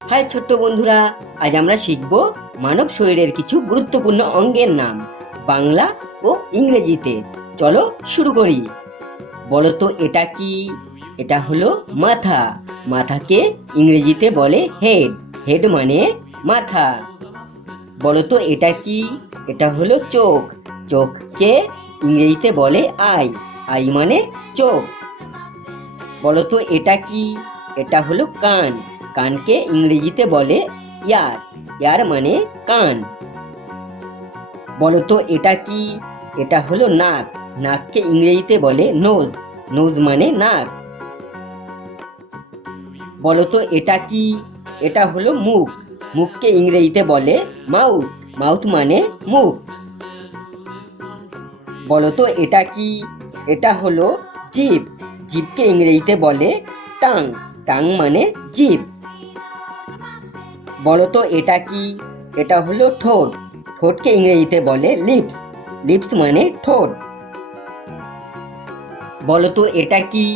High ছোট্ট বন্ধুরা, আজ আমরা শিখব মানব শরীরের কিছু গুরুত্বপূর্ণ অঙ্গের নাম বাংলা ও ইংরেজিতে। চলো শুরু করি। বলো তো এটা কি? এটা হলো মাথা। মাথাকে ইংরেজিতে বলে হেড। হেড মানে মাথা। বলো তো এটা কি? এটা হলো চোখ। চোখকে ইংরেজিতে বলে আই। আই মানে চোখ। বলো তো এটা কি? এটা হলো কান। কানকে ইংরেজিতে বলে ইয়ার। ইয়ার মানে কান। বলো তো এটা কি? এটা হলো নাক। নাককে ইংরেজিতে বলে নোজ। নোজ মানে নাক। বলো তো এটা কি? এটা হলো মুখ। মুখকে ইংরেজিতে বলে মাউথ। মাউথ মানে মুখ। বলো তো এটা কি? এটা হলো জিভ। জিভকে ইংরেজিতে বলে টাং। টাং মানে জিভ। বলো তো এটা কি? এটা হলো ঠোঁট। ঠোঁটকে ইংরেজিতে বলে লিপস। লিপস মানে ঠোঁট। বলো তো এটা কি?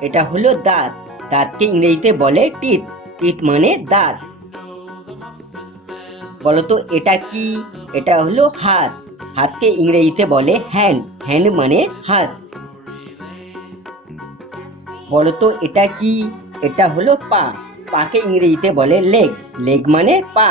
এটা হলো দাঁত। দাঁতকে ইংরেজিতে বলে টিথ। টিথ মানে দাঁত। বলো তো এটা কি? এটা হলো হাত। হাতকে ইংরেজিতে বলে হ্যান্ড। হ্যান্ড মানে হাত। বলো তো এটা কি? এটা হলো পা। পাকে ইংরেজিতে বলে লেগ। লেগ মানে পা।